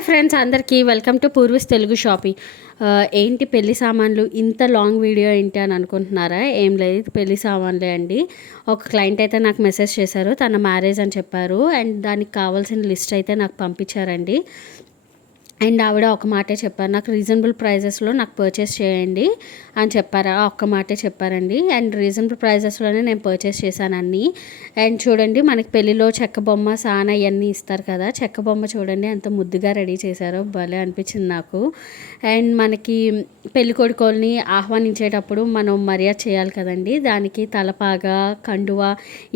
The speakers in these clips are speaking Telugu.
హాయ్ ఫ్రెండ్స్, అందరికీ వెల్కమ్ టు పూర్వీస్ తెలుగు షాపింగ్. ఏంటి పెళ్లి సామాన్లు ఇంత లాంగ్ వీడియో ఏంటి అని అనుకుంటున్నారా? ఏం లేదు, పెళ్లి సామాన్లే అండి. ఒక క్లయింట్ అయితే నాకు మెసేజ్ చేశారు, తన మ్యారేజ్ అని చెప్పారు. అండ్ దానికి కావాల్సిన లిస్ట్ అయితే నాకు పంపించారండి. అండ్ ఆవిడ ఒక మాటే చెప్పారు, నాకు రీజనబుల్ ప్రైజెస్లో నాకు పర్చేస్ చేయండి అని చెప్పారు. ఒక్క మాటే చెప్పారండి. అండ్ రీజనబుల్ ప్రైజెస్లోనే నేను పర్చేస్ చేశాను అన్నీ. అండ్ చూడండి, మనకి పెళ్ళిలో చెక్క బొమ్మ సానా ఇవన్నీ ఇస్తారు కదా, చెక్క బొమ్మ చూడండి ఎంత ముద్దుగా రెడీ చేశారో, భలే అనిపించింది నాకు. అండ్ మనకి పెళ్లి కొడుకోల్ని ఆహ్వానించేటప్పుడు మనం మర్యాద చేయాలి కదండి, దానికి తలపాగా కండువ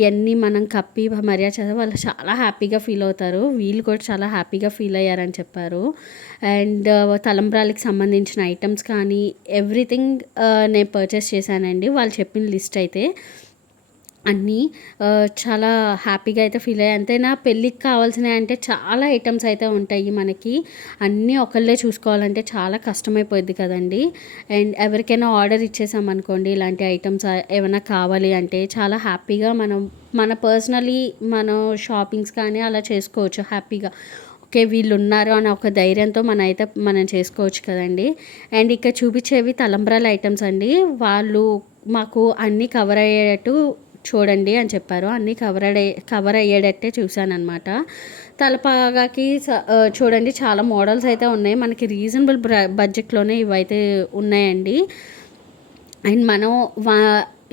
ఇవన్నీ మనం కప్పి మర్యాద చేస్తే వాళ్ళు చాలా హ్యాపీగా ఫీల్ అవుతారు. వీళ్ళు కూడా చాలా హ్యాపీగా ఫీల్ అయ్యారని చెప్పారు. అండ్ తలంబ్రాలకి సంబంధించిన ఐటమ్స్ కానీ ఎవ్రీథింగ్ నేను పర్చేస్ చేశానండి. వాళ్ళు చెప్పిన లిస్ట్ అయితే అన్నీ చాలా హ్యాపీగా అయితే ఫీల్ అయ్యాయి. అంతేనా, పెళ్ళికి కావాల్సినవి అంటే చాలా ఐటమ్స్ అయితే ఉంటాయి. మనకి అన్నీ ఒకళ్ళే చూసుకోవాలంటే చాలా కష్టమైపోద్ది కదండి. అండ్ ఎవరికైనా ఆర్డర్ ఇచ్చేసామనుకోండి, ఇలాంటి ఐటమ్స్ ఏమైనా కావాలి అంటే చాలా హ్యాపీగా మన పర్సనలీ మనం షాపింగ్స్ కానీ అలా చేసుకోవచ్చు హ్యాపీగా. ఓకే, వీళ్ళు ఉన్నారు అని ఒక ధైర్యంతో మనం చేసుకోవచ్చు కదండి. అండ్ ఇక్కడ చూపించేవి తలంబ్రాల ఐటమ్స్ అండి. వాళ్ళు మాకు అన్నీ కవర్ అయ్యేటట్టు చూడండి అని చెప్పారు. అన్నీ కవర్ అయ్యేటట్టే చూశానమాట. తలపాగాకి చూడండి చాలా మోడల్స్ అయితే ఉన్నాయి. మనకి రీజనబుల్ బడ్జెట్లోనే ఇవైతే ఉన్నాయండి. అండ్ మనం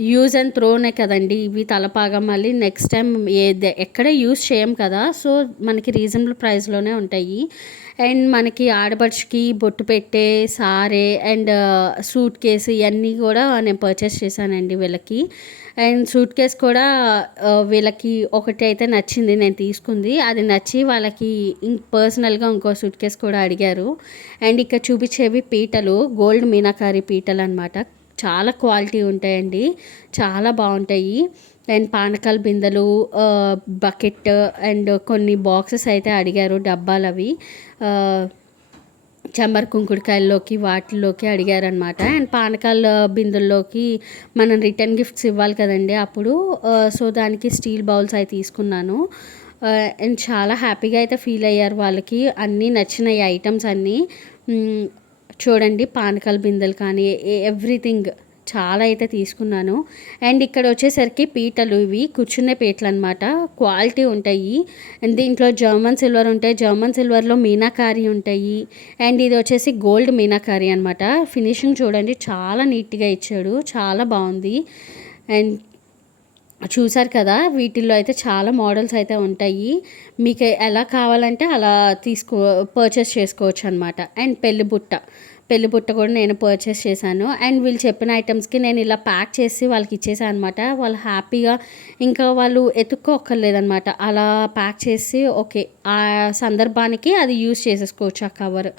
యూజ్ అండ్ త్రోనే కదండి ఇవి తలపాగా. మళ్ళీ నెక్స్ట్ టైం ఎక్కడ యూజ్ చేయం కదా, సో మనకి రీజనబుల్ ప్రైస్లోనే ఉంటాయి. అండ్ మనకి ఆడపడుచుకి బొట్టు పెట్టే సారే అండ్ సూట్ కేసు ఇవన్నీ కూడా నేను పర్చేస్ చేశానండి వీళ్ళకి. అండ్ సూట్ కేస్ కూడా వీళ్ళకి ఒకటి అయితే నచ్చింది, నేను తీసుకుంది. అది నచ్చి వాళ్ళకి పర్సనల్గా ఇంకో సూట్ కేస్ కూడా అడిగారు. అండ్ ఇక్కడ చూపించేవి పీటలు, గోల్డ్ మీనాకారి పీటలు అనమాట. చాలా క్వాలిటీ ఉంటాయండి, చాలా బాగుంటాయి. అండ్ పానకాల బిందెలు, బకెట్ అండ్ కొన్ని బాక్సెస్ అయితే అడిగారు, డబ్బాలు అవి చెంబర్ కుంకుడుకాయల్లోకి వాటిల్లోకి అడిగారనమాట. అండ్ పానకాల బిందెల్లోకి మనం రిటర్న్ గిఫ్ట్స్ ఇవ్వాలి కదండి అప్పుడు, సో దానికి స్టీల్ బౌల్స్ అయితే తీసుకున్నాను. అండ్ చాలా హ్యాపీగా అయితే ఫీల్ అయ్యారు. వాళ్ళకి అన్నీ నచ్చినాయి ఐటమ్స్ అన్నీ. చూడండి, పానకాల బిందెలు కానీ ఎవ్రీథింగ్ చాలా అయితే తీసుకున్నాను. అండ్ ఇక్కడ వచ్చేసరికి పీటలు, ఇవి కూర్చునే పీటలు అనమాట, క్వాలిటీ ఉంటాయి. అండ్ దీంట్లో జర్మన్ సిల్వర్ ఉంటాయి, జర్మన్ సిల్వర్లో మీనాకారి ఉంటాయి. అండ్ ఇది వచ్చేసి గోల్డ్ మీనాకారి అనమాట. ఫినిషింగ్ చూడండి చాలా నీట్గా ఇచ్చాడు, చాలా బాగుంది. అండ్ చూసారు కదా, వీటిల్లో అయితే చాలా మోడల్స్ అయితే ఉంటాయి. మీకు ఎలా కావాలంటే అలా పర్చేస్ చేసుకోవచ్చు అనమాట. అండ్ పెళ్లి బుట్ట కూడా నేను పర్చేస్ చేశాను. అండ్ వీళ్ళు చెప్పిన ఐటమ్స్కి నేను ఇలా ప్యాక్ చేసి వాళ్ళకి ఇచ్చేసాను అనమాట. వాళ్ళు హ్యాపీగా ఇంకా వాళ్ళు ఎత్తుక్కోక్కర్లేదనమాట, అలా ప్యాక్ చేసి ఓకే ఆ సందర్భానికి అది యూజ్ చేసేసుకోవచ్చు, ఆ కవర్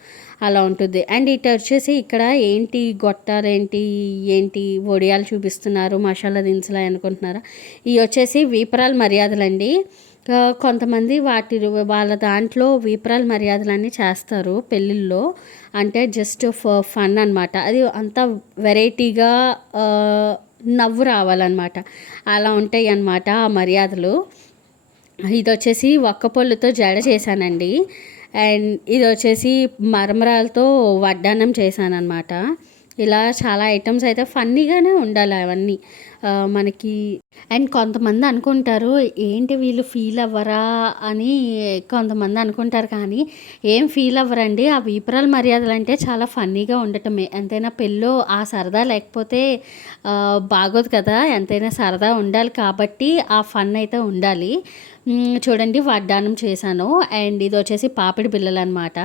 అలా ఉంటుంది. అండ్ ఇటు వచ్చేసి ఇక్కడ ఏంటి గొట్టాలు ఏంటి వడియాలు చూపిస్తున్నారు, మసాలా దినుసులు అనుకుంటున్నారా? ఇవి వచ్చేసి వీపరాల మర్యాదలండి. కొంతమంది వాళ్ళ దాంట్లో వీపరాల మర్యాదలన్నీ చేస్తారు పెళ్ళిళ్ళలో, అంటే జస్ట్ ఫన్ అనమాట. అది అంత వెరైటీగా నవ్వు రావాలన్నమాట, అలా ఉంటాయి అన్నమాట ఆ మర్యాదలు. ఇది వచ్చేసి ఒక్కపొళ్ళుతో జడ చేశానండి. అండ్ ఇది వచ్చేసి మరమరాలతో వడ్డానం చేశానన్నమాట. ఇలా చాలా ఐటమ్స్ అయితే ఫన్నీగానే ఉండాలి అవన్నీ మనకి. అండ్ కొంతమంది అనుకుంటారు, ఏంటి వీళ్ళు ఫీల్ అవ్వరా అని కొంతమంది అనుకుంటారు, కానీ ఏం ఫీల్ అవ్వరండి. ఆ వీపరాల మర్యాదలు అంటే చాలా ఫన్నీగా ఉండటమే. ఎంతైనా పెళ్ళో ఆ సరదా లేకపోతే బాగోదు కదా, ఎంతైనా సరదా ఉండాలి కాబట్టి ఆ ఫన్ అయితే ఉండాలి. చూడండి, వడ్డానం చేశాను. అండ్ ఇది వచ్చేసి పాపిడి బిళ్ళలు అనమాట.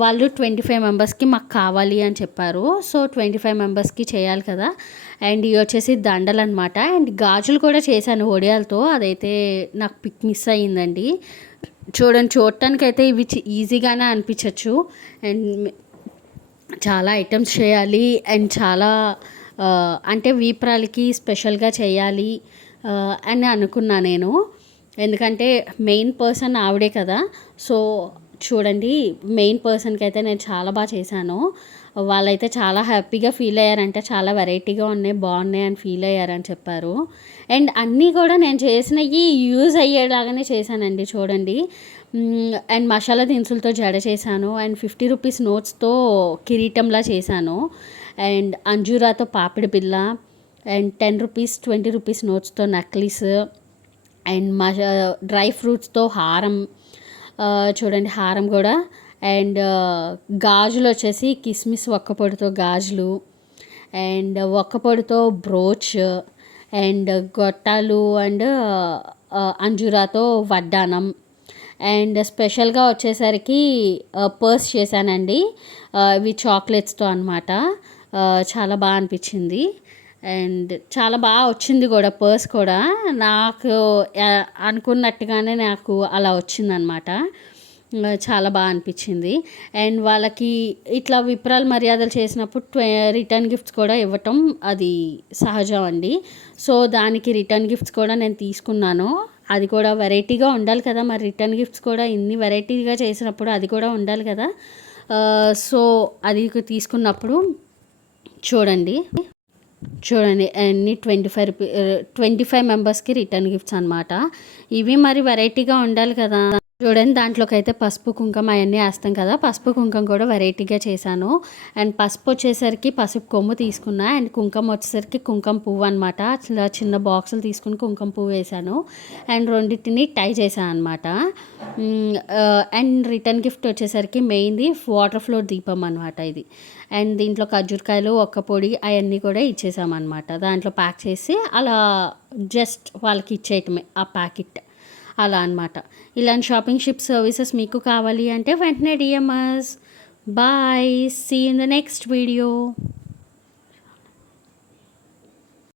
వాళ్ళు 25 మెంబర్స్కి మాకు కావాలి అని చెప్పారు, సో 25 మెంబర్స్కి చేయాలి కదా. అండ్ ఇవి వచ్చేసి దండలు అనమాట. అండ్ గాజులు కూడా చేశాను వడియాలతో, అదైతే నాకు పిక్ మిస్ అయ్యిందండి. చూడటానికి అయితే ఇవి ఈజీగానే అనిపించవచ్చు. అండ్ చాలా ఐటమ్స్ చేయాలి అండ్ చాలా అంటే వీపరాలకి స్పెషల్గా చేయాలి అని అనుకున్నా నేను, ఎందుకంటే మెయిన్ పర్సన్ ఆవిడే కదా. సో చూడండి, మెయిన్ పర్సన్కి అయితే నేను చాలా బాగా చేశాను. వాళ్ళైతే చాలా హ్యాపీగా ఫీల్ అయ్యారంటే, చాలా వెరైటీగా ఉన్నాయి, బాగున్నాయి అని ఫీల్ అయ్యారని చెప్పారు. అండ్ అన్నీ కూడా నేను చేసినవి యూజ్ అయ్యేలాగానే చేశానండి. చూడండి, అండ్ మసాలా దినుసులతో జడ చేశాను. అండ్ 50 రూపీస్ నోట్స్తో కిరీటంలా చేశాను. అండ్ అంజూరాతో పాపిడి బిళ్ళ, అండ్ 10 రూపీస్ 20 రూపీస్ నోట్స్తో నక్లీస్, అండ్ డ్రై ఫ్రూట్స్తో హారం, చూడండి హారం కూడా. అండ్ గాజులు వచ్చేసి కిస్మిస్ ఒక్కపొడితో గాజులు, అండ్ ఒక్కపొడితో బ్రోచ్, అండ్ గొట్టాలు, అండ్ అంజూరాతో వడ్డానం. అండ్ స్పెషల్గా వచ్చేసరికి పర్స్ చేశానండి. ఇవి చాక్లెట్స్తో అనమాట. చాలా బాగా అనిపించింది. అండ్ చాలా బాగా వచ్చింది కూడా పర్స్ కూడా. నాకు అనుకున్నట్టుగానే నాకు అలా వచ్చిందనమాట. చాలా బాగా అనిపించింది. అండ్ వాళ్ళకి ఇట్లా విప్రాలు మర్యాదలు చేసినప్పుడు రిటర్న్ గిఫ్ట్స్ కూడా ఇవ్వటం అది సహజం అండి. సో దానికి రిటర్న్ గిఫ్ట్స్ కూడా నేను తీసుకున్నాను. అది కూడా వెరైటీగా ఉండాలి కదా, మరి రిటర్న్ గిఫ్ట్స్ కూడా ఇన్ని వెరైటీగా చేసినప్పుడు అది కూడా ఉండాలి కదా. సో అది తీసుకున్నప్పుడు చూడండి అన్ని 25 మెంబర్స్కి రిటర్న్ గిఫ్ట్స్ అనమాట. ఇవి మరి వెరైటీగా ఉండాలి కదా. చూడండి దాంట్లోకి అయితే పసుపు కుంకుమ అవన్నీ వేస్తాం కదా, పసుపు కుంకుమ కూడా వెరైటీగా చేశాను. అండ్ పసుపు వచ్చేసరికి పసుపు కొమ్ము తీసుకున్నా, అండ్ కుంకుమ వచ్చేసరికి కుంకుమ పువ్వు అనమాట. అట్లా చిన్న బాక్సులు తీసుకుని కుంకుమ పువ్వు వేసాను. అండ్ రెండింటిని టై చేశాను అనమాట. అండ్ రిటర్న్ గిఫ్ట్ వచ్చేసరికి మెయిన్ది వాటర్ ఫ్లోర్ దీపం అనమాట ఇది. అండ్ దీంట్లో ఖర్జూరకాయలు, ఒక్క పొడి అవన్నీ కూడా ఇచ్చేసామన్నమాట. దాంట్లో ప్యాక్ చేసి అలా జస్ట్ వాళ్ళకి ఇచ్చేయటమే ఆ ప్యాకెట్, అలా అనమాట. ఇలాంటి షాపింగ్ షిప్ సర్వీసెస్ మీకు కావాలి అంటే వెంటనే DMs. Bye, see in the next video.